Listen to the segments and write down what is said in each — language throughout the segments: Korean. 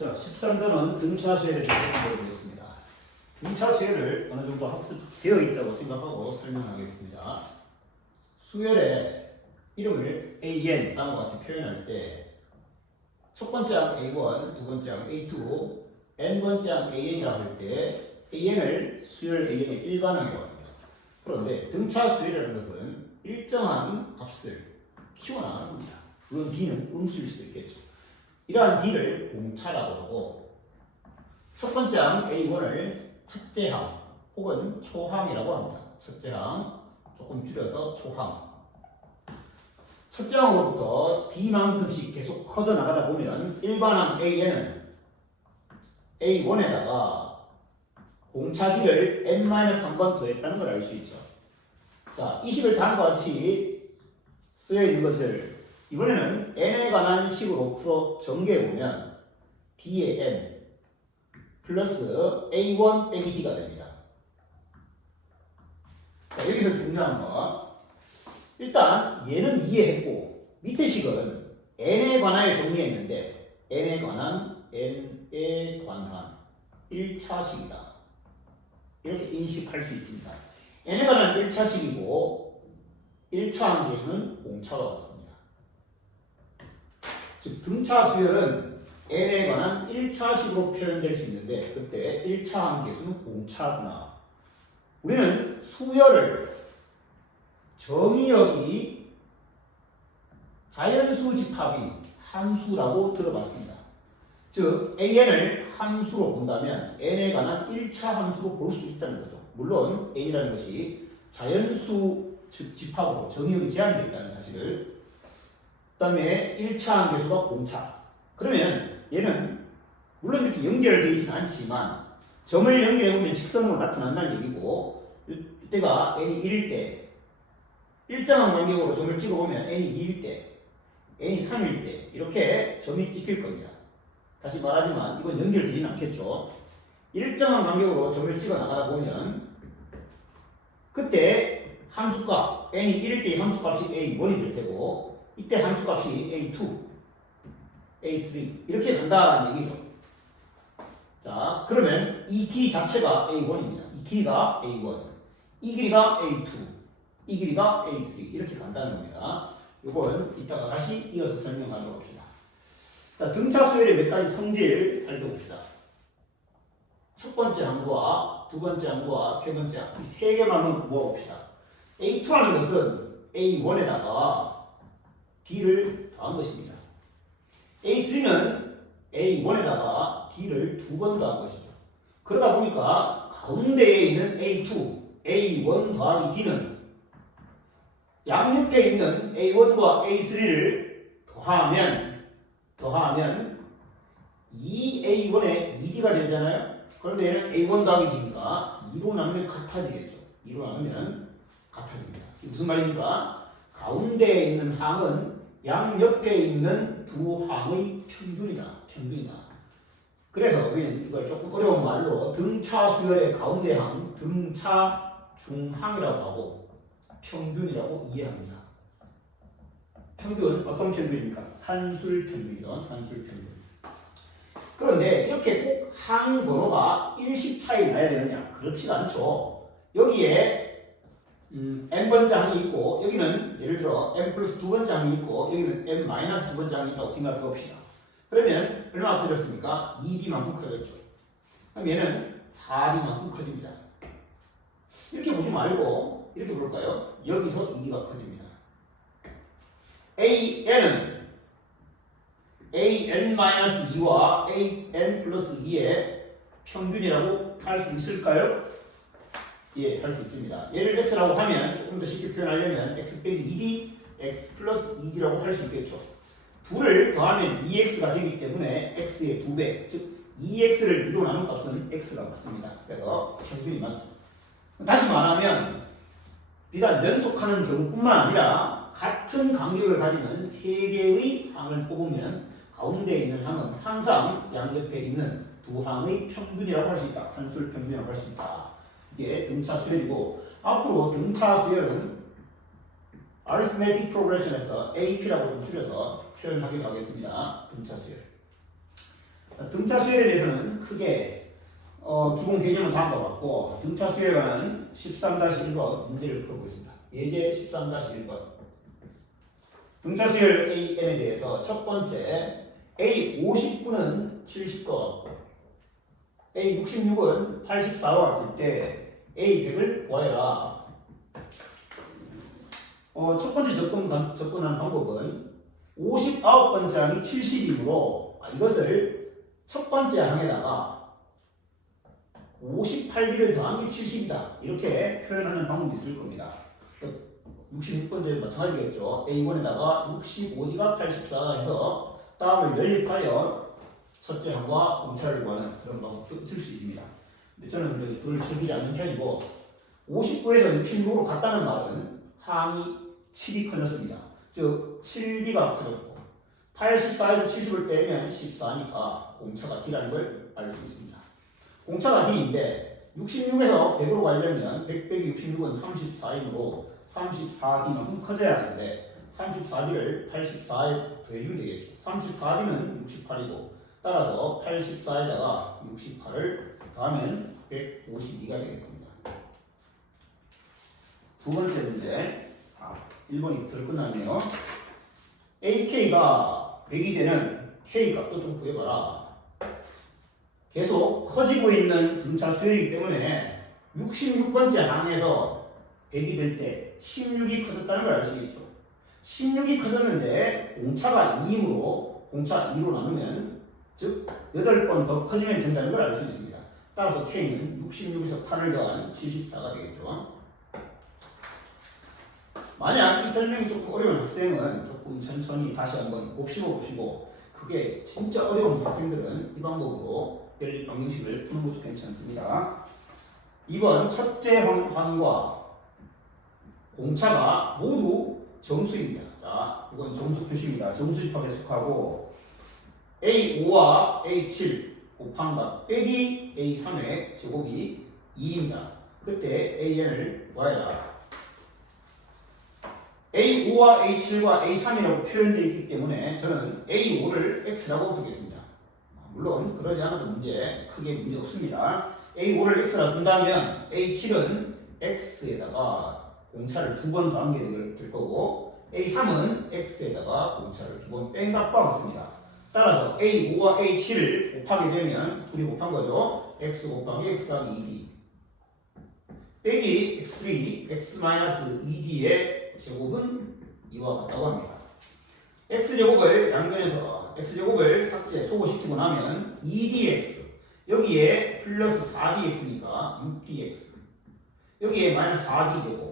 자, 13번은 등차 수열에 대해서 공부해보겠습니다. 등차 수열을 어느 정도 학습되어 있다고 생각하고 설명하겠습니다. 수열의 이름을 AN, 다음과 같이 표현할 때 첫 번째 항 A1, 두 번째 항 A2, N번째 항 AN이라고 할 때 AN을 수열 AN의 일반항이라고 합니다. 그런데 등차 수열이라는 것은 일정한 값을 키워나가는 겁니다. 물론 D는 음수일 수도 있겠죠. 이러한 D를 공차라고 하고 첫 번째 항 A1을 첫째 항 혹은 초항이라고 합니다. 첫째 항, 조금 줄여서 초항. 첫째 항으로부터 D만큼씩 계속 커져 나가다 보면 일반항 AN은 A1에다가 공차 D를 n-1번 더했다는 걸 알 수 있죠. 자, 이 식을 다음과 같이 쓰여 있는 것을 이번에는 n에 관한 식으로 풀어 전개해보면 d의 n 플러스 a1 빼기 d가 됩니다. 자, 여기서 중요한 거 일단 얘는 이해했고 밑에 식은 n에 관하여 정리했는데 n에 관한 1차식이다. 이렇게 인식할 수 있습니다. n에 관한 1차식이고 1차 함계수는 공차와 같습니다. 즉 등차 수열은 n에 관한 1차식으로 표현될 수 있는데 그때 1차 함계수는 공차구나. 우리는 수열을 정의역이 자연수 집합인 함수라고 들어봤습니다. 즉 an을 함수로 본다면 n에 관한 1차 함수로 볼 수 있다는 거죠. 물론 n이라는 것이 자연수 집합으로 정의역이 제한되어 있다는 사실을. 그 다음에 1차 함계수가 공차. 그러면 얘는 물론 이렇게 연결되어 있지는 않지만 점을 연결해보면 직선으로 나타난다는 얘기고 이때가 n이 1일 때 일정한 간격으로 점을 찍어보면 n이 2일 때 n이 3일 때 이렇게 점이 찍힐 겁니다. 다시 말하지만 이건 연결되지는 않겠죠. 일정한 간격으로 점을 찍어 나가다 보면 그때 함수값 n이 1일 때 함수값이 a1이 될 테고 이때 함수값이 a2, a3 이렇게 간다는 얘기죠. 자, 그러면 이 길 자체가 a1입니다. 이 길이가 a1, 이 길이가 a2, 이 길이가 a3 이렇게 간다는 겁니다. 이건 이따가 다시 이어서 설명하도록 합시다. 자, 등차 수열의 몇 가지 성질 살펴봅시다. 첫 번째 항과 두 번째 항과 세 번째 항, 이 세 개만 모아봅시다. A2라는 것은 A1에다가 D를 더한 것입니다. A3는 A1에다가 D를 두 번 더한 것이죠. 그러다 보니까 가운데에 있는 A2, A1 더하기 D는 양옆에 있는 A1과 A3를 더하면 2A1에 2D가 되잖아요. 그런데 얘는 A1 더하기 D니까 2로 나누면 같아지겠죠. 2로 나누면 같아집니다. 무슨 말입니까? 가운데에 있는 항은 양옆에 있는 두 항의 평균이다. 그래서 우리는 이걸 조금 어려운 말로 등차 수열의 가운데 항, 등차 중항이라고 하고 평균이라고 이해합니다. 평균, 어떤 평균입니까? 산술 평균이죠. 산술 평균. 그런데 이렇게 꼭 항 번호가 일씩 차이 나야 되느냐? 그렇지가 않죠. 여기에 n번째 항이 있고 여기는 예를 들어 n 플러스 두 번째 항이 있고 여기는 n 마이너스 두 번째 항이 있다고 생각해 봅시다. 그러면 얼마나 커졌습니까? 2D만큼 커졌죠. 그럼 얘는 4D만큼 커집니다. 이렇게 보지 말고 이렇게 볼까요? 여기서 2D가 커집니다. AN은 AN-2와 AN 플러스 2의 평균이라고 할 수 있을까요? 예, 할 수 있습니다. 얘를 x라고 하면 조금 더 쉽게 표현하려면 x 빼기 2d, x 플러스 2d라고 할 수 있겠죠. 둘을 더하면 2x가 되기 때문에 x의 2배, 즉 2x를 2로 나눈 값은 x가 맞습니다. 그래서 평균이 맞죠. 다시 말하면 비단 연속하는 경우뿐만 아니라 같은 간격을 가지는 세 개의 항을 뽑으면 가운데에 있는 항은 항상 양옆에 있는 두 항의 평균이라고 할 수 있다. 산술 평균이라고 할 수 있다. 이게 등차 수열이고 앞으로 등차 수열은 Arithmetic Progression에서 AP라고 좀 줄여서 표현하기로 하겠습니다. 등차 수열. 등차 수열에 대해서는 크게 기본 개념은 다음과 같고 등차 수열에 관한 13-1번 문제를 풀어보겠습니다. 예제 13-1번 등차 수열 AN에 대해서 첫 번째 A59는 70과 같고 A66은 84와 같을 때 A100을 구하여라. 첫 번째 접근하는 방법은 59번째 항이 70이므로 이것을 첫 번째 항에다가 58D를 더한 게 70이다. 이렇게 표현하는 방법이 있을 겁니다. 66번째 마찬가지겠죠. A1에다가 65D가 84가 해서 다음을 연립하여 첫째 항과 공차를 구하는 그런 방법도 있을 수 있습니다. 근데 저는 그걸 즐기지 않는 편이고 59에서 66으로 갔다는 말은 항이 7이 커졌습니다. 즉 7D가 커졌고 84에서 70을 빼면 14니까 공차가 D라는 걸 알 수 있습니다. 공차가 D인데 66에서 100으로 가려면 100 빼기 66은 34이므로 34D만큼 커져야 하는데 34D를 84에 더해주면 되겠죠. 34D는 68이고 따라서 84에다가 68을 더하면 152가 되겠습니다. 두 번째 문제 1번이 덜 끝났네요. AK가 100이 되는 K 값도 좀 구해봐라. 계속 커지고 있는 등차 수열이기 때문에 66번째 항에서 100이 될 때 16이 커졌다는 걸 알 수 있죠. 16이 커졌는데 공차가 2이므로 공차 2로 나누면 즉 8번 더 커지면 된다는 걸 알 수 있습니다. 따라서 K는 66에서 8을 더한 74가 되겠죠. 만약 이 설명이 조금 어려운 학생은 조금 천천히 다시 한번 곱씹어 보시고 그게 진짜 어려운 학생들은 이 방법으로 연립 방정식을 푸는 것도 괜찮습니다. 2번 첫째 항과 공차가 모두 정수입니다. 자, 이건 정수 표시입니다. 정수 집합에 속하고 A5와 A7 곱한 값 빼기 A3의 제곱이 2입니다. 그때 AN을 구하여라. A5와 A7과 A3이라고 표현되어 있기 때문에 저는 A5를 X라고 두겠습니다. 물론 그러지 않아도 크게 문제 없습니다. A5를 X라고 둔다면 A7은 X에다가 공차를 2번 더한 게 될 거고 A3은 X에다가 공차를 2번 뺀 값과 같습니다. 따라서 A5와 A7을 곱하게 되면 둘이 곱한 거죠. X 곱하기 X 더하기 2D 빼기 X3 X-2D의 제곱은 이와 같다고 합니다. X제곱을 양변에서 X제곱을 삭제, 소거시키고 나면 2dx 여기에 플러스 4dx니까 6dx 여기에 마이너스 4d제곱은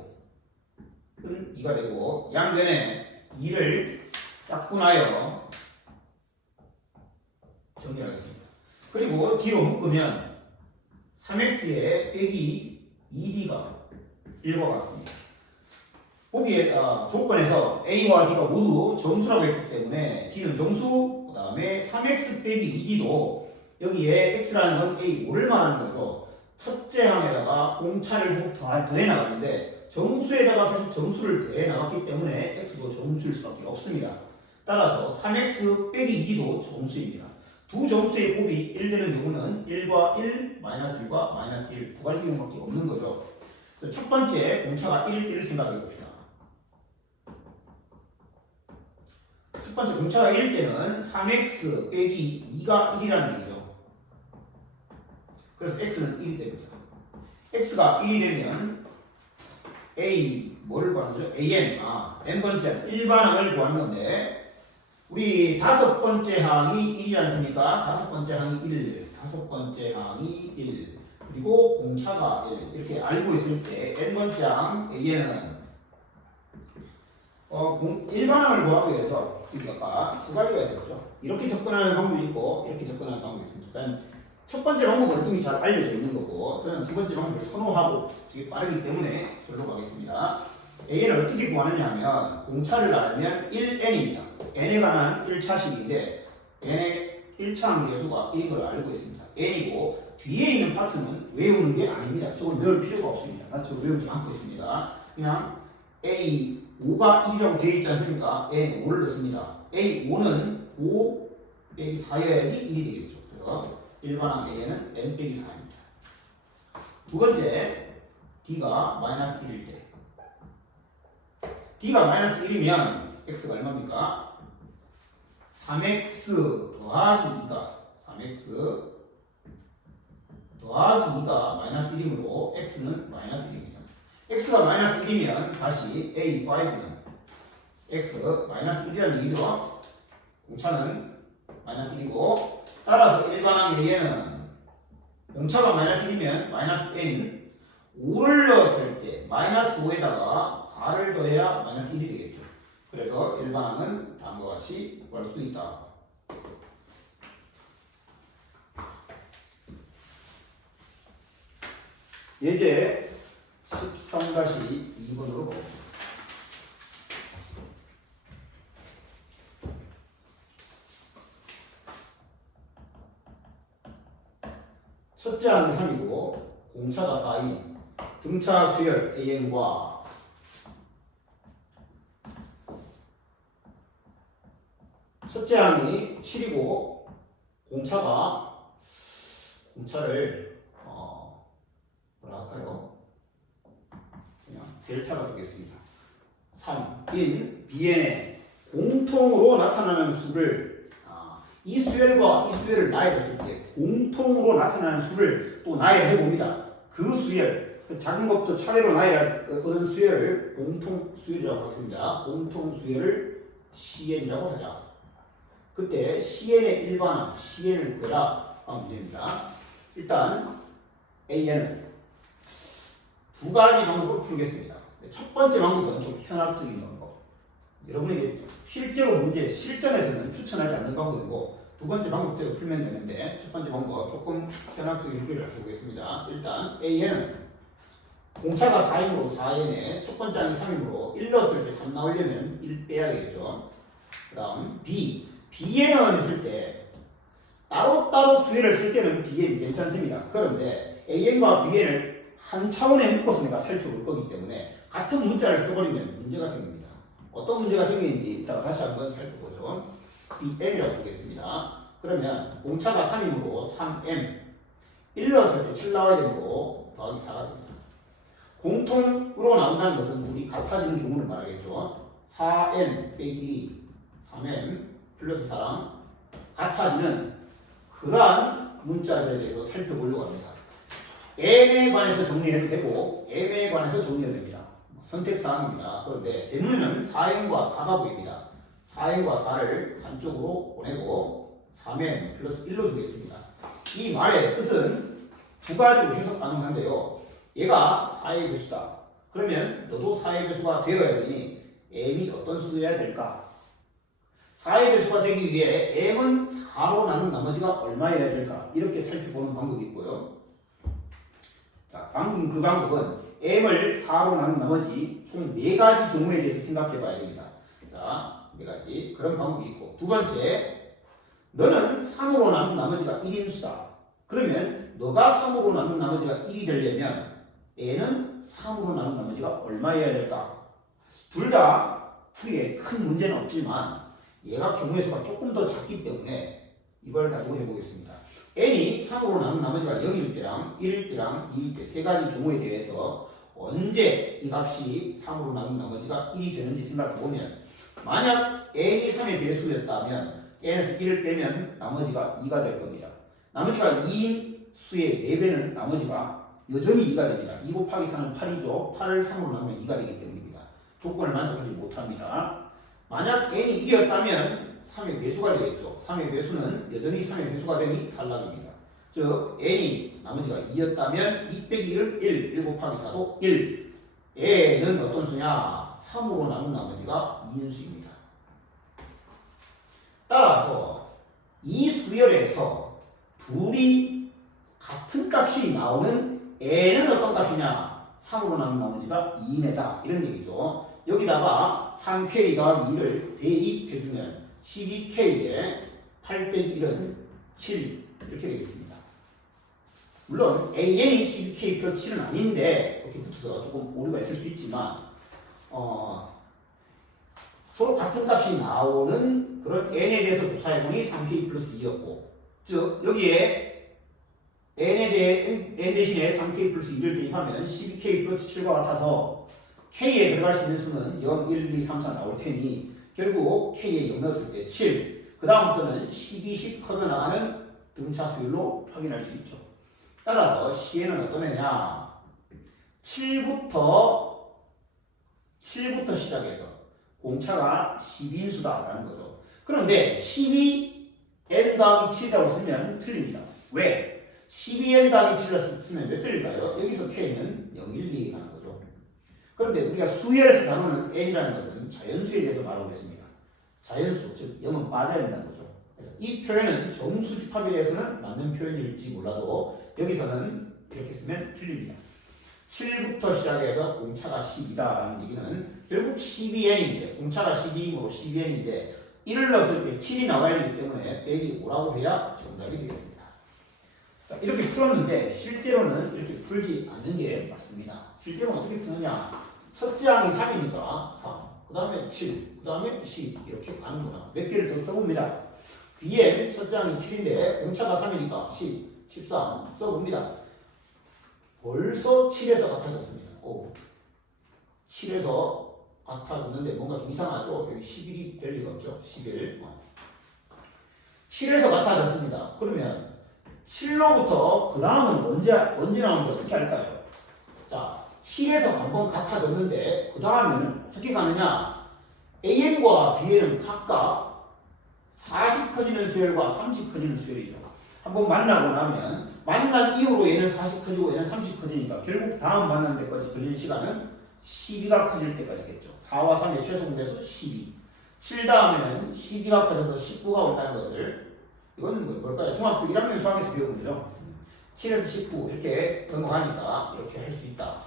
2가 되고 양변에 2를 약분하여 정리하겠습니다. 그리고 D로 묶으면 3x에 빼기 2d가 1과 같습니다. 보기에 조건에서 A와 D가 모두 정수라고 했기 때문에 D는 정수, 그 다음에 3x 빼기 2D도 여기에 x라는 건 A5를 말하는 거죠. 첫째 항에다가 공차를 계속 더해 나가는데 정수에다가 계속 정수를 더해 나갔기 때문에 x도 정수일 수밖에 없습니다. 따라서 3x 빼기 2D도 정수입니다. 두 정수의 곱이 1 되는 경우는 1과 1, 마이너스 1과 마이너스 1 두 가지 경우밖에 없는 거죠. 그래서 첫 번째 공차가 1일 때를 생각해 봅시다. 첫 번째 공차가 1일 때는 3x 빼기 2가 1이라는 얘기죠. 그래서 x는 1이 됩니다. x가 1이 되면 a 뭐를 구하는 거죠? an n번째 일반항을 구하는 건데 우리 다섯 번째 항이 1이지 않습니까? 다섯 번째 항이 1, 다섯 번째 항이 1 그리고 공차가 1 이렇게 알고 있을 때 n번째 항 an은 일반항을 구하기 위해서 아까 두 가지가 있었죠. 이렇게 접근하는 방법이 있고 이렇게 접근하는 방법이 있습니다. 일단 첫 번째 방법은 이미 잘 알려져 있는 거고 저는 두 번째 방법을 선호하고 되게 빠르기 때문에 절로 가겠습니다. A를 어떻게 구하느냐 하면 공차를 알면 1n입니다. n에 관한 1차식인데 n의 1차 함계수가 1인 걸 알고 있습니다. n이고 뒤에 있는 파트는 외우는 게 아닙니다. 저걸 외울 필요가 없습니다. 나 저걸 외우지 않고 있습니다. 그냥 A5가 1이라고 되어 있지 않습니까? N5를 넣습니다. A5는 5 빼기 4여야지 1이 되겠죠. 그래서 그래서 일반항 A는 n 빼기 4입니다. 두 번째, D가 마이너스 1일 때. D가 마이너스 1이면 X가 얼마입니까? 3X 더하기 2가 3X 더하기 2가 마이너스 1이므로 X는 마이너스 1입니다. X가 마이너스 1이면 다시 A5는 X 마이너스 1이라는 얘기죠. 공차는 마이너스 1이고 따라서 일반항 A에는 공차가 마이너스 1이면 마이너스 N 5를 넣었을 때 마이너스 5에다가 4를 더해야 마이너스 1이 되겠죠. 그래서 일반항은 다음과 같이 구할 수 있다. 예제 13-2번으로 보겠습니다. 첫째 항이 3이고 공차가 4인 등차 수열 AN과 첫째 항이 7이고 공차를 뭐라 할까요? 그냥 델타가 되겠습니다. 3인 BN의 공통으로 나타나는 수를 이 수열과 이 수열을 나열했을 때 공통으로 나타나는 수를 또 나열해 봅니다. 그 수열, 작은 것부터 차례로 나열한 수열을 공통 수열이라고 하겠습니다. 공통 수열을 CN이라고 하자. 그때 CN의 일반항 CN을 구해라 하는 문제입니다. 일단 AN은 두 가지 방법으로 풀겠습니다. 첫 번째 방법은 좀 현학적인 방법. 여러분이 실제로 문제 실전에서는 추천하지 않는 방법이고 두 번째 방법대로 풀면 되는데 첫 번째 방법 조금 현학적인 풀이를 해보겠습니다. 일단 A는 공차가 4이므로 4n에 첫 번째 항이 3이므로 1 넣었을 때 3 나오려면 1 빼야 되겠죠. 그 다음 B에는 했을 때 따로따로 수열을 쓸 때는 Bn이 괜찮습니다. 그런데 An과 Bn을 한 차원에 묶어서 내가 살펴볼 거기 때문에 같은 문자를 써버리면 문제가 생깁니다. 어떤 문제가 생기는지 이따가 다시 한번 살펴보죠. BM이라고 보겠습니다. 그러면 공차가 3이므로 3M 1 넣었을 때 7 나와야 되므로 더하기 4가 됩니다. 공통으로 나온다는 것은 둘이 같아지는 경우를 말하겠죠. 4N 빼기 1이 3M 플러스 4랑 같아지는 그러한 문자들에 대해서 살펴보려고 합니다. N에 관해서 정리해도 되고 M에 관해서 정리해도 됩니다. 선택사항입니다. 그런데 제 눈에는 4N과 4가 보입니다. 4N과 4를 한쪽으로 보내고 3N 플러스 1로 두겠습니다. 이 말의 뜻은 두 가지로 해석 가능한데요. 얘가 4의 배수다. 그러면 너도 4의 배수가 되어야 되니 M이 어떤 수여야 될까? 4의 배수가 되기 위해 M은 4로 나눈 나머지가 얼마여야 될까? 이렇게 살펴보는 방법이 있고요. 자, 방금 그 방법은 M을 4로 나눈 나머지 총 4가지 경우에 대해서 생각해 봐야 됩니다. 자, 4가지. 그런 방법이 있고. 두 번째, 너는 3으로 나눈 나머지가 1인수다. 그러면 너가 3으로 나눈 나머지가 1이 되려면 N은 3으로 나눈 나머지가 얼마여야 될까? 둘 다 풀이에 큰 문제는 없지만 얘가 경우의 수가 조금 더 작기 때문에 이걸 가지고 해보겠습니다. N이 3으로 나눈 나머지가 0일 때랑 1일 때랑 2일 때 세 가지 경우에 대해서 언제 이 값이 3으로 나눈 나머지가 1이 되는지 생각해보면 만약 N이 3의 배수였다면 N에서 1을 빼면 나머지가 2가 될 겁니다. 나머지가 2인 수의 4배는 나머지가 여전히 2가 됩니다. 2 곱하기 4는 8이죠. 8을 3으로 나누면 2가 되기 때문입니다. 조건을 만족하지 못합니다. 만약 n이 1이었다면 3의 배수가 되겠죠. 3의 배수는 여전히 3의 배수가 되니 탈락입니다. 즉 n이 나머지가 2였다면 2 빼기 1은 1, 1 곱하기 4도 1. n은 어떤 수냐? 3으로 나눈 나머지가 2인수입니다. 따라서 이 수열에서 둘이 같은 값이 나오는 n은 어떤 값이냐? 3으로 나눈 나머지가 2인이다. 이런 얘기죠. 여기다가 3k 더하기 2를 대입해주면 12k에 8 빼기 1은 7 이렇게 되겠습니다. 물론 AN이 12k 플러스 7은 아닌데 이렇게 붙어서 조금 오류가 있을 수 있지만 서로 같은 값이 나오는 그런 n에 대해서 조사해보니 3k 플러스 2였고 즉 여기에 n에 대해 n 대신에 3k 플러스 2를 대입하면 12k 플러스 7과 같아서 k에 들어갈 수 있는 수는 0, 1, 2, 3, 4 나올 테니 결국 k에 0 넣었을 때 7, 그 다음부터는 12씩 커져나가는 등차 수율로 확인할 수 있죠. 따라서 C에는 어떤 애냐? 7부터 시작해서 공차가 10인수다라는 거죠. 그런데 12n 더하기 7이라고 쓰면 틀립니다. 왜? 12n 더하기 7이라고 쓰면 왜 틀릴까요? 여기서 k는 0, 1, 2 가는 거죠. 그런데 우리가 수열에서 다루는 n이라는 것은 자연수에 대해서 말하고 있습니다. 자연수, 즉 0은 빠져야 된다는 거죠. 그래서 이 표현은 정수집합에 대해서는 맞는 표현일지 몰라도 여기서는 이렇게 쓰면 틀립니다. 7부터 시작해서 공차가 10이다라는 얘기는 결국 12n인데 공차가 12이므로 12n인데 1을 넣었을 때 7이 나와야 되기 때문에 빼기 5라고 해야 정답이 되겠습니다. 자, 이렇게 풀었는데 실제로는 이렇게 풀지 않는 게 맞습니다. 실제로는 어떻게 푸느냐? 첫째 항이 3이니까 3, 그 다음에 7, 그 다음에 10 이렇게 가는구나. 몇 개를 더 써봅니다. B엔 첫째 항이 7인데 공차가 3이니까 10, 13 써봅니다. 벌써 7에서 같아졌습니다. 7에서 같아졌는데 뭔가 좀 이상하죠? 여기 11이 될 리가 없죠? 11. 7에서 같아졌습니다. 그러면 7로부터 그 다음은 언제 나오는지 어떻게 할까요? 자, 7에서 한번 같아졌는데 그 다음에는 어떻게 가느냐? AN과 BN은 각각 40 커지는 수열과 30 커지는 수열이죠. 한번 만나고 나면 만난 이후로 얘는 40 커지고 얘는 30 커지니까 결국 다음 만나는 데까지 걸리는 시간은 12가 커질 때까지겠죠. 4와 3의 최소 공배수 12. 7 다음에는 12가 커져서 19가 온다는 것을 이건 뭘까요? 중학교 1학년 수학에서 배운 거죠. 7에서 19 이렇게 넘어가니까 이렇게 할 수 있다.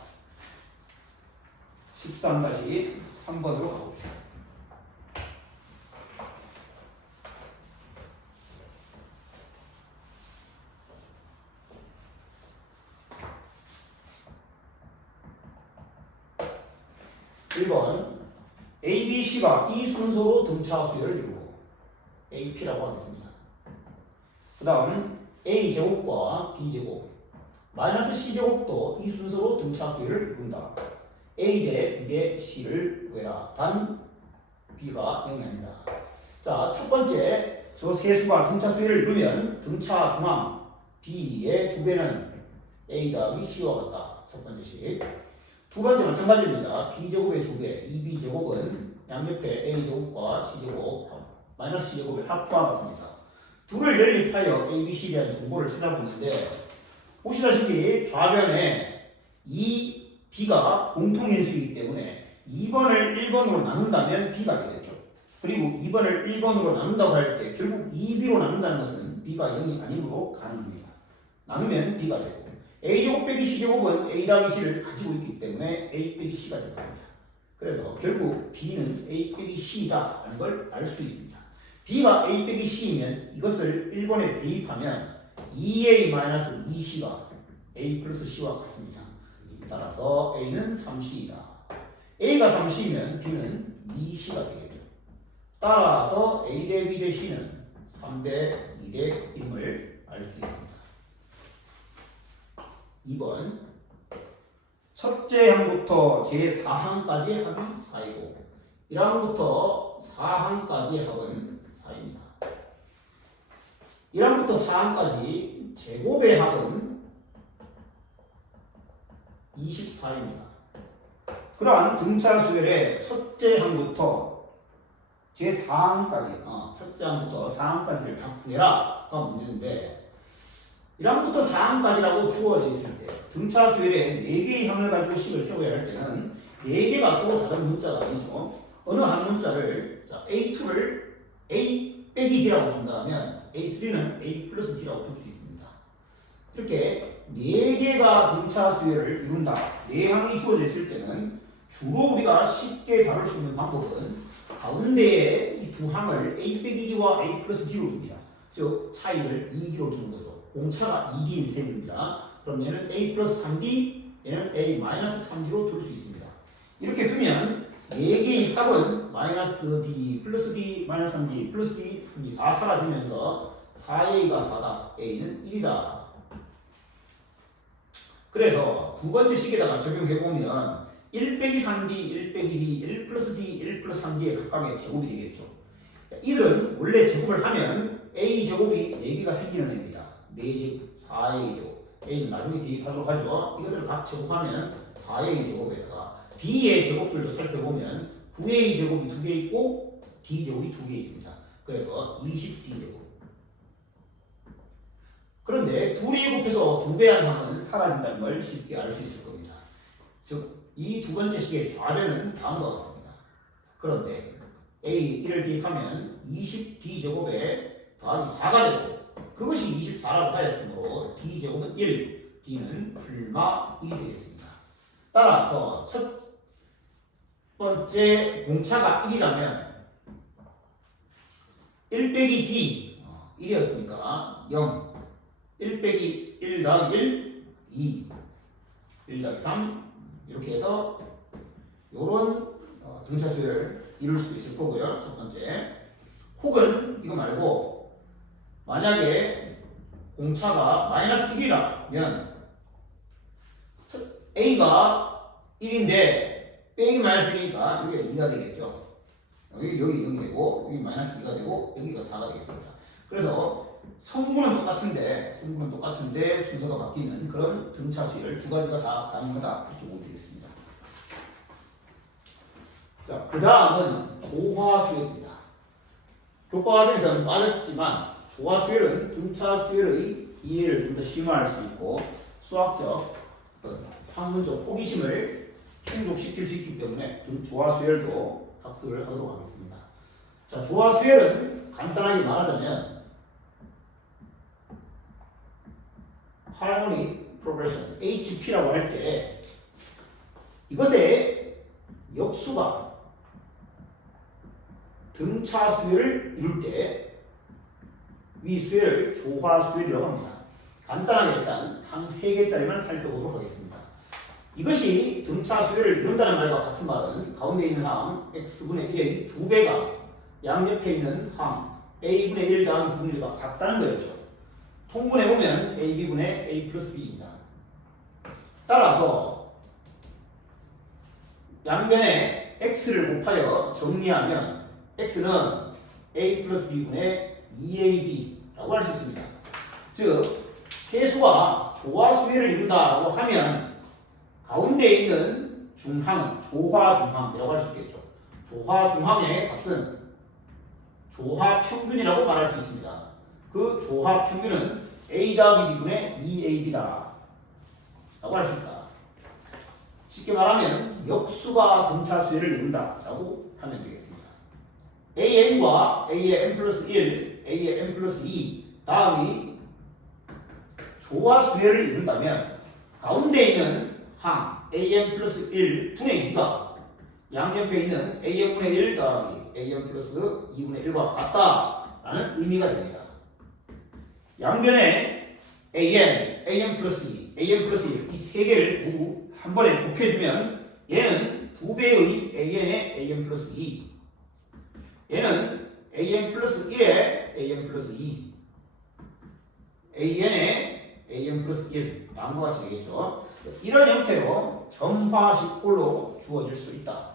13-3번으로 가봅시다. A, B, C가 이 순서로 등차 수열을 이루고 AP라고 하겠습니다. 그 다음 A제곱과 B제곱 마이너스 C제곱도 이 순서로 등차 수열을 이룬다. A 대 B 대 C를 구해라. 단 B가 0이 아니다. 자, 첫 번째 저 세 수가 등차 수열을 이루면 등차 중앙 B의 2배는 A 더하기 C와 같다. 첫 번째 식. 두 번째 마찬가지입니다. B제곱의 2배, 2B제곱은 양옆에 A제곱과 C제곱, 마이너스 C제곱의 합과 같습니다. 둘을 연립하여 A, B, C에 대한 정보를 찾아보는데 보시다시피 좌변에 이 B가 공통인수이기 때문에 2번을 1번으로 나눈다면 B가 되겠죠. 그리고 2번을 1번으로 나눈다고 할 때 결국 2B로 나눈다는 것은 B가 0이 아니므로 가능합니다. 나누면 B가 되고 A제곱 빼기 C제곱은 A 더하기 C를 가지고 있기 때문에 A 빼기 C가 될 겁니다. 그래서 결국 B는 A 빼기 C이다 라는 걸 알 수 있습니다. B가 A 빼기 C이면 이것을 1번에 대입하면 2A-2C가 A 플러스 C와 같습니다. 따라서 A는 3C이다. A가 3C이면 B는 2C가 되겠죠. 따라서 A 대 B 대 C는 3대 2대 1을 알 수 있습니다. 2번 첫째 항부터 제4항까지의 합은 4이고 1항부터 4항까지의 합은 4입니다. 1항부터 4항까지 제곱의 합은 24입니다. 그러한 등차 수열의 첫째 항부터 제4항까지 첫째 항부터 4항까지를 다 구해라가 문제인데 1항부터 4항까지라고 주어져 있을 때 등차 수열에 4개의 항을 가지고 식을 세워야 할 때는 4개가 서로 다른 문자가 아니죠. 어느 한 문자를 A2를 A 빼기 D라고 본다면 A3는 A 플러스 D라고 볼 수 있습니다. 이렇게 4개가 등차 수열을 이룬다. 4항이 주어져 있을 때는 주로 우리가 쉽게 다룰 수 있는 방법은 가운데에 이 두 항을 A 빼기 D와 A 플러스 D로 둡니다. 즉 차이를 2D로 두는 거죠. 공차가 2D인 셈입니다. 그럼 얘는 A 플러스 3D, 얘는 A 마이너스 3D로 둘 수 있습니다. 이렇게 두면 4개의 합은 마이너스 D, 플러스 D, 마이너스 3D, 플러스 D, 3D 다 사라지면서 4a가 4다. a는 1이다. 그래서 두 번째 식에다가 적용해보면 1 빼기 3d, 1 빼기 d, 1 플러스 d, 1 플러스 3d의 각각의 제곱이 되겠죠. 이들은 원래 제곱을 하면 a 제곱이 4개가 생기는 애입니다. 4제곱, 4a 제곱. a는 나중에 대입하도록 하죠. 이것들을 각 제곱하면 4a 제곱에다가 d의 제곱들도 살펴보면 9a 제곱이 2개 있고 d 제곱이 2개 있습니다. 그래서 20d 제곱. 그런데 둘이 곱해서 2배한 항은 사라진다는 걸 쉽게 알 수 있을 겁니다. 즉, 이 두 번째 식의 좌변은 다음과 같습니다. 그런데 a 1을 대입하면 20d 제곱에 더하기 4가 되고 그것이 24라고 하였으므로 d 제곱은 1, d는 풀마 1이 되겠습니다. 따라서 첫 번째 공차가 1이라면 1 빼기 d 1이었으니까 0, 1 빼기 1 더하기 1, 2, 1 더하기 3 이렇게 해서 요런 등차수를 이룰 수 있을 거고요. 첫 번째. 혹은 이거 말고 만약에 공차가 마이너스 1이라면 a가 1인데 빼기 마이너스 1이니까 여기가 2가 되겠죠. 여기 되고 여기 마이너스 2가 되고 여기가 4가 되겠습니다. 그래서 성분은 똑같은데 순서가 바뀌는 그런 등차수를 두 가지가 다 가능하다 이렇게 보면 되겠습니다. 자, 그 다음은 조화수열입니다. 교과과정에서는 빠졌지만 조화수열은 등차수열의 이해를 좀 더 심화할 수 있고 수학적 학문적 호기심을 충족시킬 수 있기 때문에 조화수열도 학습을 하도록 하겠습니다. 자, 조화수열은 간단하게 말하자면 harmonic progression, HP라고 할 때 이것의 역수가 등차 수열을 이룰 때 위 수열을 조화 수열이라고 합니다. 간단하게 일단 한 3개짜리만 살펴보도록 하겠습니다. 이것이 등차 수열을 이룬다는 말과 같은 말은 가운데 있는 항 x분의 1의 2배가 양옆에 있는 항 a분의 1 더하기 b분의 1과 같다는 거였죠. 통분해보면 ab분의 a 플러스 b입니다. 따라서 양변에 x를 곱하여 정리하면 x는 a 플러스 b분의 2ab라고 할 수 있습니다. 즉 세수가 조화수열을 이룬다고 하면 가운데 있는 중항은 조화중항이라고 할 수 있겠죠. 조화중항의 값은 조화평균이라고 말할 수 있습니다. 그 조화평균은 a 더하기 b분의 2ab다 라고 할 수 있다. 쉽게 말하면 역수가 등차수열을 이룬다 라고 하면 되겠습니다. an과 a의 n 플러스 1, a의 n 플러스 2 다음이 조화수열을 이룬다면 가운데 있는 항 an 플러스 1 분의 2가 양옆에 있는 an분의 1 더하기 an 플러스 2분의 1과 같다라는 의미가 됩니다. 양변에 an 플러스 2, an 플러스 1 이 세 개를 모두 한 번에 곱해주면 얘는 2배의 an의 an 플러스 2, 얘는 an 플러스 1의 an 플러스 2, an의 an 플러스 1 다음과 같이 되겠죠. 이런 형태로 점화식꼴로 주어질 수 있다.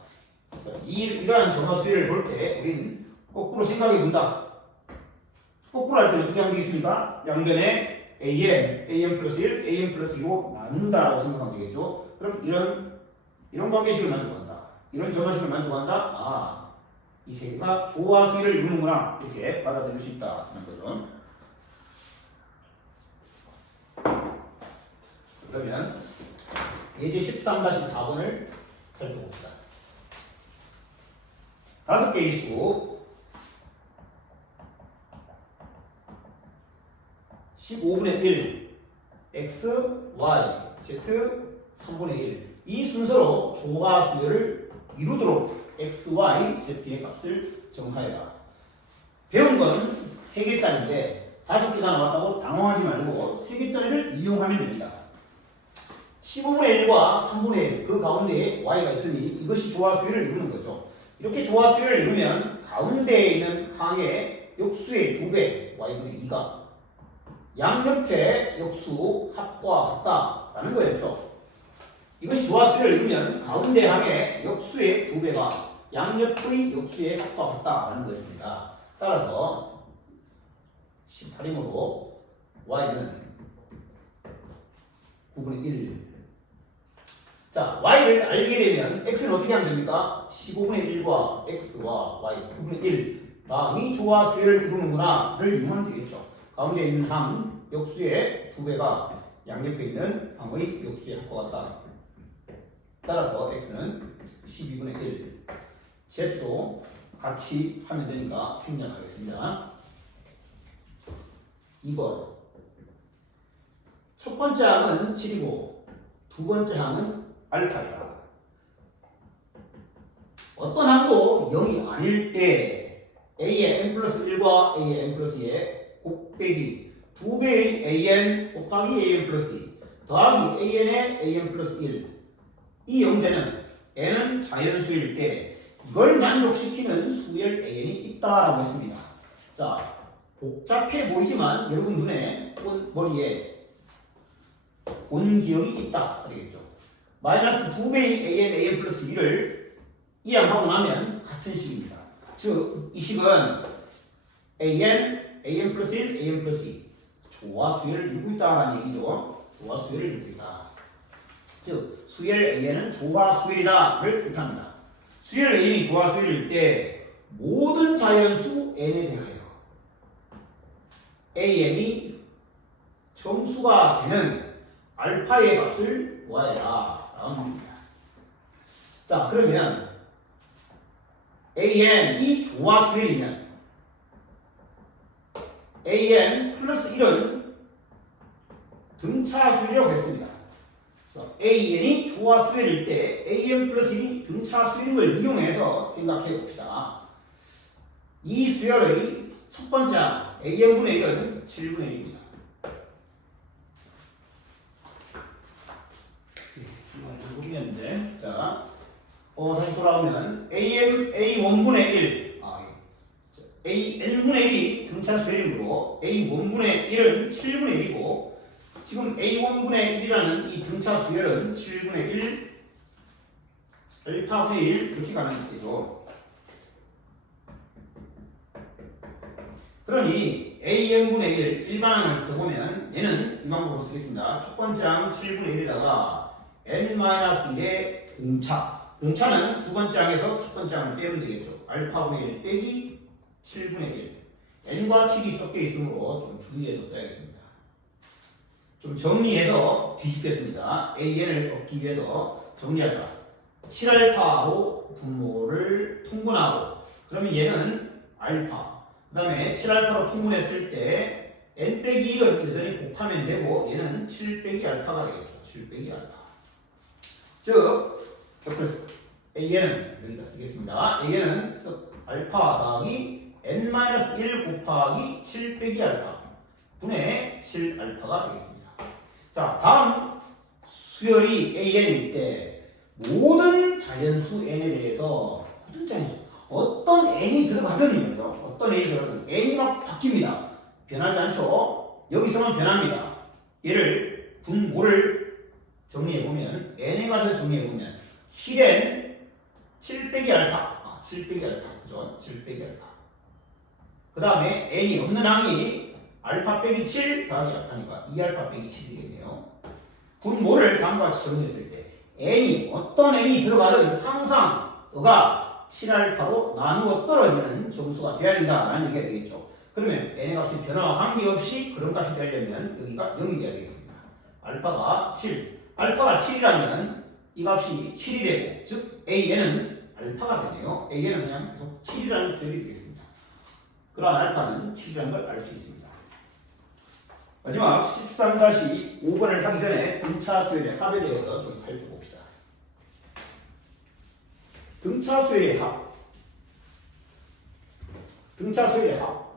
이러한 점화 수열을 볼 때 우리는 거꾸로 생각해 본다. 거꾸로 할 때 어떻게 하면 되겠습니까? 양변에 an 플러스 1, an 플러스 2로 나눈다라고 생각하면 되겠죠. 그럼 이런 관계식을 만족한다. 이런 점화식을 만족한다. 이 세 개가 조화수열을 이루는구나. 이렇게 받아들일 수 있다는 거죠. 그러면 예제 13-4번을 살펴봅시다. 5개의 수 15분의 1 x, y, z 3분의 1 이 순서로 조화수열을 이루도록 x, y, z의 값을 정하여라. 배운 건 3개짜리인데 5개가 나왔다고 당황하지 말고 3개짜리를 이용하면 됩니다. 15분의 1과 3분의 1 그 가운데에 y가 있으니 이것이 조화수열을 이루는 거죠. 이렇게 조화수열을 이루면 가운데에 있는 항에 역수의 2배 y분의 2가 양옆의 역수 합과 같다라는 거였죠. 이것이 조화수를 이루면 가운데 항의 역수의 2배가 양옆의 역수의 합과 같다라는 거였습니다. 따라서 18이므로 y는 9분의 1. 자, y를 알게 되면 x는 어떻게 하면 됩니까? 15분의 1과 x와 y 9분의 1 다음이 조화수를 이루는구나를 이용하면 되겠죠. 가운데 있는 항 역수의 2배가 양옆에 있는 항의 역수의 합과 같다. 따라서 x는 12분의 1 z도 같이 하면 되니까 생략하겠습니다. 2번 첫 번째 항은 7이고 두 번째 항은 알파이다. 어떤 항도 0이 아닐 때 a의 n 플러스 1과 a의 n 플러스 2의 곱빼기 2배의 an 곱하기 an 플러스 2 더하기 an의 an 플러스 1 이 형태는 n은 자연수일 때 이걸 만족시키는 수열 an이 있다라고 했습니다. 자, 복잡해 보이지만 여러분 눈에 머리에 온 기억이 있다 되겠죠. 마이너스 2배의 an 플러스 2를 이항하고 나면 같은 식입니다. 즉, 이 식은 an 플러스 1, an 플러스 2 조화수열을 이루고 있다는 얘기죠. 조화수열을 이루고 있다. 즉, 수열 an은 조화수열이다를 뜻합니다. 수열 an이 조화수열일 때 모든 자연수 n에 대하여 an이 정수가 되는 알파의 값을 구하여라 라는 겁니다. 자, 그러면 an이 조화수열이면 an 플러스 1은 등차수열이라고 했습니다. 그래서 an이 조화수열일 때 an 플러스 1이 등차수열인 걸 이용해서 생각해 봅시다. 이 수열의 첫 번째 항 an분의 1은 7분의 1입니다. 모르겠는데. 자, 다시 돌아오면 a1분의 1 an분의 1이 등차수열이므로 a1분의 1은 7분의 1이고 지금 a1분의 1이라는 이 등차수열은 7분의 1 알파분의 1 이렇게 가는 거죠. 그러니 an분의 1 일반항을 써보면 얘는 이 방법으로 쓰겠습니다. 첫 번째 항 7분의 1에다가 n-1의 공차는 두 번째 항에서 첫 번째 항을 빼면 되겠죠. 알파분의 1 빼기 7분의 1 n과 7이 섞여 있으므로 좀 주의해서 써야겠습니다. 좀 정리해서 뒤집겠습니다. an을 얻기 위해서 정리하자. 7알파로 분모를 통분하고 그러면 얘는 알파 그 다음에 7알파로 통분했을 때 n 빼기 1은 여전히 곱하면 되고 얘는 7 빼기 알파가 되겠죠. 7 빼기 알파 즉 an은 여기다 쓰겠습니다. an은 알파 더하기 n-1 곱하기 7 빼기 알파 분의 7알파가 되겠습니다. 자, 다음 수열이 an일 때 모든 자연수 n에 대해서 모든 자연수 어떤 n이 들어가든 어떤 n이 들어가든 n이 막 바뀝니다. 변하지 않죠? 여기서만 변합니다. 얘를 분모를 정리해보면 n에 가서 정리해보면 7n 7 빼기 알파 7 빼기 알파 그죠? 7 빼기 알파 그 다음에 n이 없는 항이 알파 빼기 7 더하기 알파니까 2알파 빼기 7이겠네요. 분모를 다음과 같이 정리했을 때 n이 어떤 n이 들어가든 항상 너가 7알파로 나누어 떨어지는 정수가 되어야 된다라는 얘기가 되겠죠. 그러면 n의 값이 변화와 관계없이 그런 값이 되려면 여기가 0이 되어야 되겠습니다. 알파가 7 알파가 7이라면 이 값이 7이 되고 즉 an은 알파가 되네요. an은 그냥 계속 7이라는 수열이 되겠습니다. 그러한 알파는 7이라는 걸 알 수 있습니다. 마지막 13-5번을 하기 전에 등차 수열의 합에 대해서 좀 살펴봅시다. 등차 수열의 합 등차 수열의 합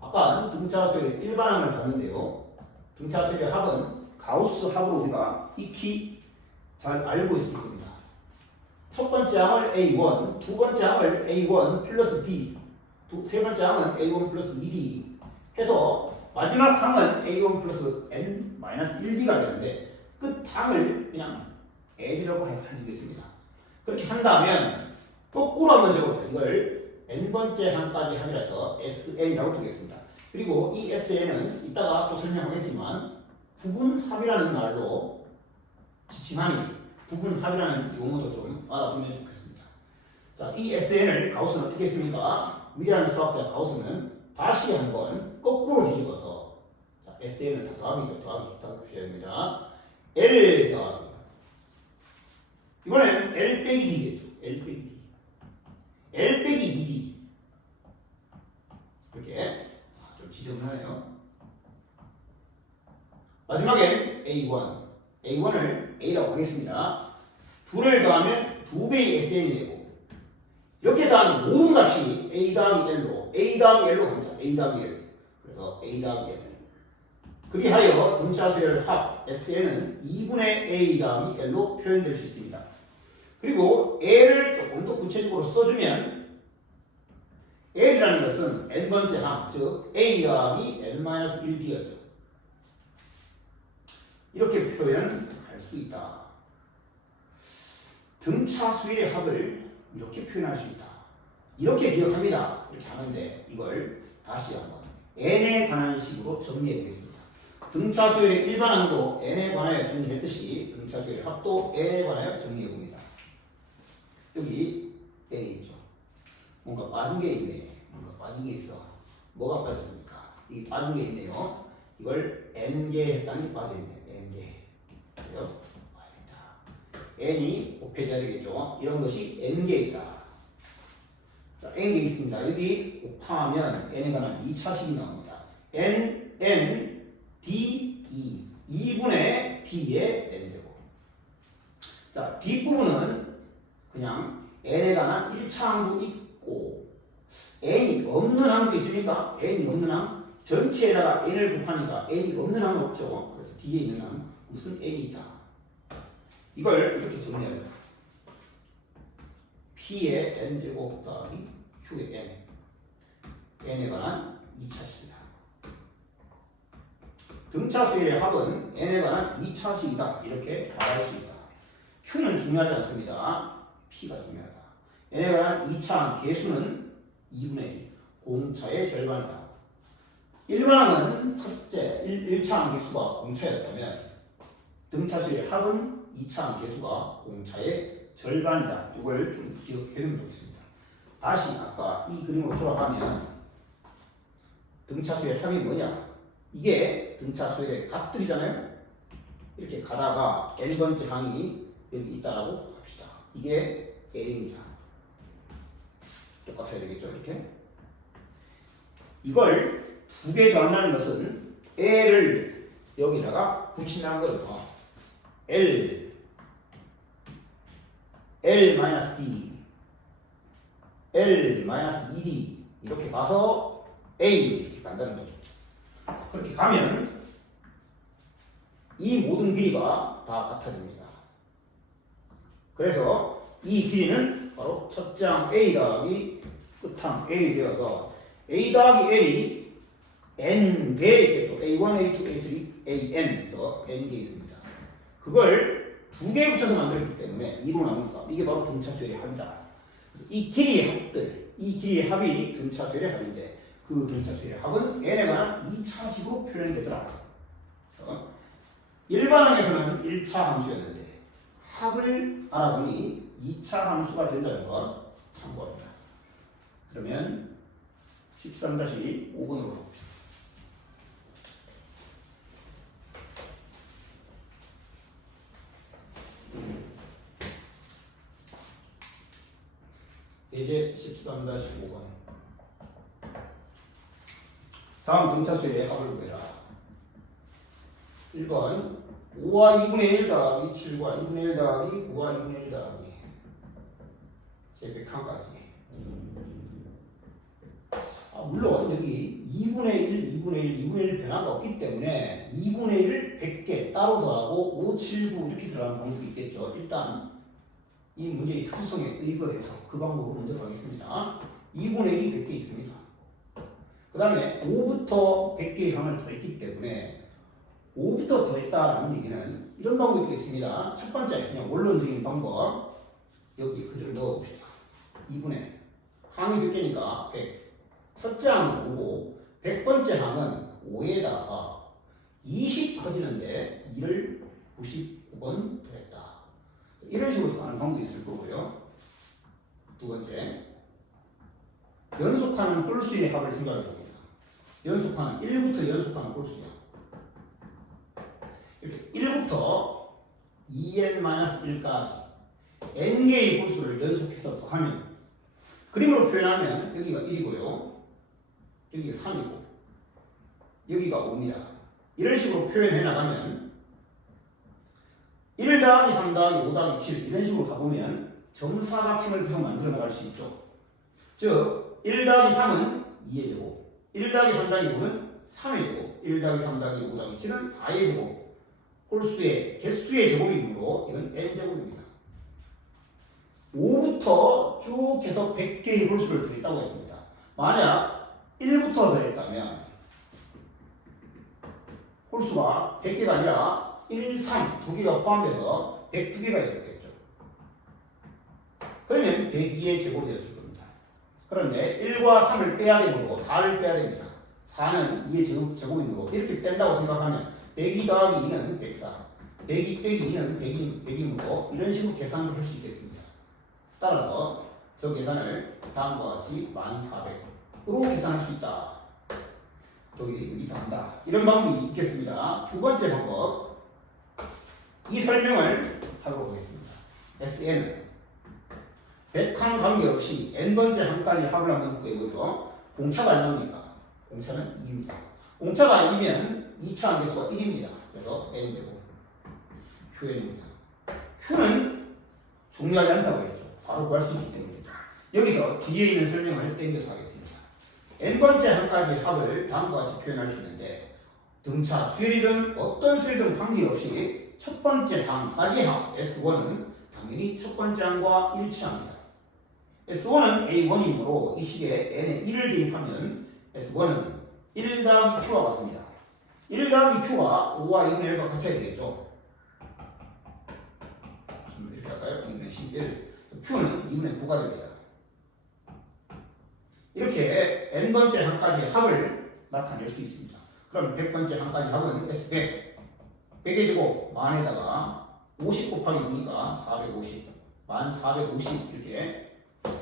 아까 등차 수열의 일반항을 봤는데요. 등차 수열의 합은 가우스 합으로 우리가 익히 잘 알고 있을 겁니다. 첫 번째 항을 A1, 두 번째 항을 A1 플러스 B, 세 번째 항은 a1 플러스 2d 해서 마지막 항은 a1 플러스 n-1d가 되는데 끝 항을 그냥 l이라고 해주겠습니다. 그렇게 한다면 거꾸로 한번 적어볼게요. 이걸 n번째 항까지 합이라서 sn이라고 두겠습니다. 그리고 이 sn은 이따가 또 설명하겠지만 부분합이라는 말로 지칭하니 부분합이라는 용어도 좀 알아두면 좋겠습니다. 자, 이 sn을 가우스는 어떻게 했습니까? 위대한 수학자 가우스는 다시 한번 거꾸로 뒤집어서 자, sn은 다 더하기죠. 더하기 표시해야 됩니다. l 더하기 이번엔 l 빼기 d겠죠. l 빼기 d l 빼기 2d 이렇게 좀 지저분하네요. 마지막엔 A1을 A라고 하겠습니다. 둘을 더하면 2배의 SN이 되고 이렇게 더하면 모든 값이 A 더하기 L로 갑니다. A 더하기 L 그래서 A 더하기 L 그리하여 등차수열 합 SN은 2분의 A 더하기 L로 표현될 수 있습니다. 그리고 L을 조금 더 구체적으로 써주면 L이라는 것은 n번째 항, 즉 A 더하기 n-1d였죠. 이렇게 표현할 수 있다. 등차수의 합을 이렇게 표현할 수 있다. 이렇게 기억합니다. 이렇게 하는데 이걸 다시 한번 n에 관한 식으로 정리해 보겠습니다. 등차수열의 일반항도 n에 관하여 정리했듯이 등차수열의 합도 n에 관하여 정리해 봅니다. 여기 n이 있죠. 뭔가 빠진 게 있네. 뭔가 빠진 게 있어. 뭐가 빠졌습니까? 이 빠진 게 있네요. 이걸 n개 했다는 게 빠져있네. n개. 그래요? 빠져있다. n이 곱해져야 되겠죠. 이런 것이 n개 있다. 자, n개 있습니다. 여기 곱하면 n에 관한 2차식이 나옵니다. n, d, 2분의 d의 n제곱. 자, 뒷부분은 그냥 n에 관한 1차 항도 있고 n이 없는 항도 있으니까 n이 없는 항 전체에다가 n을 곱하니까 n이 없는 항은 없죠. 그래서 뒤에 있는 항 무슨 n이 있다. 이걸 이렇게 정리하죠. p의 n제곱 더하기 q의 n에 관한 2차식이다. 등차수의 합은 n에 관한 2차식이다. 이렇게 말할 수 있다. q는 중요하지 않습니다. p가 중요하다. n에 관한 2차 개수는 2분의 2, 공차의 절반이다. 일반항은 첫째 1차 개수가 공차였다면 등차수의 합은 2차 개수가 공차의 절반이다. 이걸 좀 기억해 두면 좋겠습니다. 다시 아까 이 그림으로 돌아가면 등차수의 합이 뭐냐? 이게 등차수의 값들이잖아요. 이렇게 가다가 n번째 항이 여기 있다라고 합시다. 이게 L입니다. 똑같아야 되겠죠, 이렇게? 이걸 두 개 더한다는 것은 L을 여기다가 붙인다는 거죠. L, L-D, L-2D 이렇게 가서 A 이렇게 간다는 거죠. 그렇게 가면 이 모든 길이가 다 같아집니다. 그래서 이 길이는 바로 첫째 항 A 더하기 끝항 L이 되어서 A 더하기 L이 N개 있겠죠. A1, A2, A3, AN에서 N개 있습니다. 그걸 두 개 붙여서 만들었기 때문에 2로 나누니까 이게 바로 등차수열의 합이다. 그래서 이 길이의 합들, 이 길이의 합이 등차수열의 합인데 그 등차수열의 합은 N에 관한 2차식으로 표현되더라. 일반항에서는 1차 함수였는데 합을 알아보니 2차 함수가 된다는 걸 참고합니다. 그러면 13-5번으로 가봅시다. 이제 13-5번. 다음 등차수의 합을 구해라. 1번 5와 2분의 1 더하기 7과 2분의 1 더하기 9와 2분의 1 더하기 제백항까지. 물론 여기 2분의 1, 2분의 1, 2분의 1 변화가 없기 때문에 2분의 1을 100개 따로 더하고 5, 7, 9 이렇게 들어가는 방법이 있겠죠. 일단 이 문제의 특수성에 의거해서 그 방법으로 먼저 가겠습니다. 2분의 1이 100개 있습니다. 그 다음에 5부터 100개의 항을 더했기 때문에 5부터 더했다라는 얘기는 이런 방법이 또 있습니다. 첫 번째 그냥 원론적인 방법 여기 그대로 넣어봅시다. 2분의 항이 100개니까 100 첫째 항은 5고 100번째 항은 5에다가 20 커지는데 2를 99번 더했다. 이런 식으로 하는 방법이 있을 거고요. 두 번째 연속하는 홀수의 합을 생각해 봅니다. 연속하는 1부터 연속하는 홀수야. 이렇게 1부터 2n-1까지 n개의 홀수를 연속해서 더하면 그림으로 표현하면 여기가 1이고요. 여기가 3이고 여기가 5입니다. 이런 식으로 표현해 나가면 1 더하기 3 더하기 5 더하기 7 이런 식으로 가보면 정사각형을 계속 만들어 나갈 수 있죠. 즉 1 더하기 3은 2의 제곱 1 더하기 3 더하기 5는 3의 제곱 1 더하기 3 더하기 5 더하기 7은 4의 제곱 홀수의 개수의 제곱이므로 이건 n제곱입니다. 5부터 쭉 해서 100개의 홀수를 더했다고 했습니다. 만약 1부터 더했다면 홀수가 100개가 아니라 1, 3 두 개가 포함돼서 102개가 있었겠죠. 그러면 102의 제곱이었을 겁니다. 그런데 1과 3을 빼야 되므로 4를 빼야 됩니다. 4는 2의 제곱이므로 이렇게 뺀다고 생각하면 102 더하기 2는 104 102 빼기 2는 100이므로 이런 식으로 계산을 할 수 있겠습니다. 따라서 저 계산을 다음과 같이 1400으로 계산할 수 있다. 여기 다한다. 이런 방법이 있겠습니다. 두 번째 방법 이 설명을 하도록 하겠습니다. SN 100항 관계없이 n번째 항까지 합을 한번 구해보죠. 공차가 얼마입니까? 공차는 2입니다. 공차가 2면 2차 함계수가 1입니다. 그래서 n제곱 QN입니다. Q는 중요하지 않다고 했죠. 바로 구할 수 있기 때문입니다. 여기서 뒤에 있는 설명을 땡겨서 하겠습니다. n번째 항까지 합을 다음과 같이 표현할 수 있는데 등차 수열이든 어떤 수열이든 관계없이 첫 번째 항까지 합 S1은 당연히 첫 번째 항과 일치합니다. S1은 A1이므로 이 식에 n에 1을 대입하면 S1은 1 더하기 Q와 같습니다. 1 더하기 Q가 5와 2분의 1과 같아야 되겠죠. 이렇게 할까요? 2분의 11 Q는 2분의 9가 됩니다. 이렇게 n번째 항까지 합을 나타낼 수 있습니다. 그럼 100번째 항까지 합은 S100 100의 제곱 만에다가 50 곱하기 9니까 450 만 450 이렇게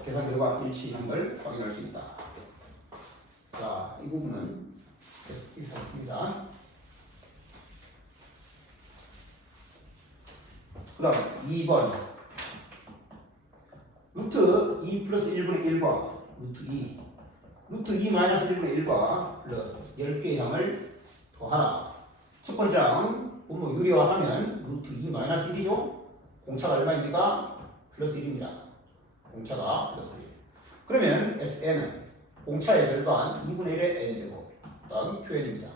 계산 결과 일치한 걸 확인할 수 있다. 자, 이 부분은 이렇게 하겠습니다. 그 다음 2번 루트 2 플러스 1분의 1과 루트 2 마이너스 1분의 1과 플러스 10개의 항을 더하라. 첫 번째 항 분모 유리화하면 루트 2 마이너스 1이죠. 공차가 얼마입니까? 플러스 1입니다. 공차가 플러스 1. 그러면 SN은 공차의 절반 2분의 1의 n제곱 더하기 QN입니다.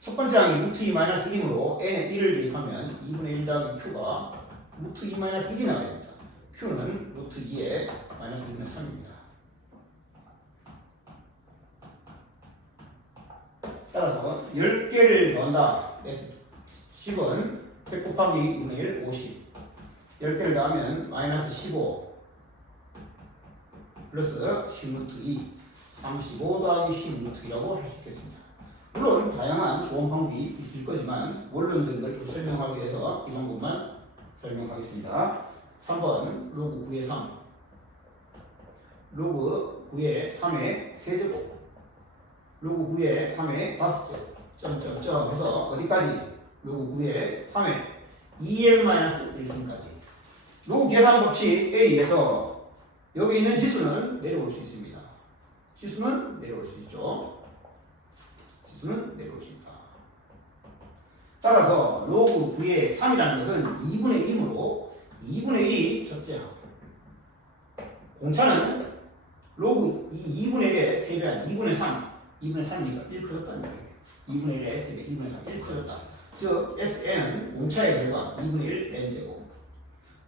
첫 번째 항이 루트 2 마이너스 1이므로 n에 1을 대입하면 2분의 1 더하기 Q가 루트 2 마이너스 1이 나와야 됩니다. Q는 루트 2의 마이너스 1분의 3입니다. 따라서 10개를 더한다. S10은 100 곱하기 2분의 1, 50. 10개를 더하면 마이너스 15 플러스 10루트 2, 35 더하기 10루트 2라고 할 수 있겠습니다. 물론 다양한 좋은 방법이 있을 거지만 원론적인 걸 좀 설명하기 위해서 이 방법만 설명하겠습니다. 3번 로그 9의 3 로그 9의 3의 세제곱 로그 9의 3의 5제곱 점점점 해서 어디까지? 로그 9의 3의 2n-1승까지 로그 계산 법칙에 의해서 여기 있는 지수는 내려올 수 있습니다. 지수는 내려올 수 있죠. 지수는 내려올 수 있다. 따라서 로그 9의 3이라는 것은 2분의 1이므로 2분의 1이 첫째 항. 공차는 로그 2분의 1의 3배한 2분의 3. 2분의 3이니까 1 커졌다는 거예요. 2분의 1의 3배, 2분의 3, 1 커졌다. 즉 SN은 공차의 절반 2분의 1 n제곱.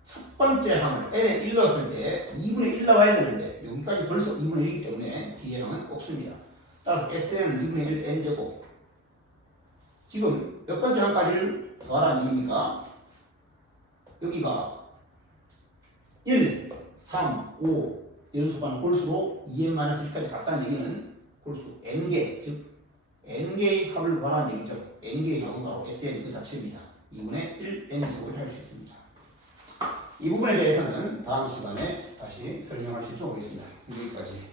첫 번째 항을 n에 1 넣었을 때 2분의 1 나와야 되는데 여기까지 벌써 2분의 1이기 때문에 뒤에는 없습니다. 따라서 SN은 2분의 1 N제곱. 지금 몇 번째 항까지를 더하라는 얘기입니까? 여기가 1, 3, 5 연속한 홀수로 2n-1까지 갔다는 얘기는 홀수 n개, 즉 n개의 합을 구하라는 얘기죠. n개의 합은 바로 SN 그 자체입니다. 2분의 1 N제곱을 할 수 있습니다. 이 부분에 대해서는 다음 시간에 다시 설명할 수 있도록 하겠습니다. 여기까지.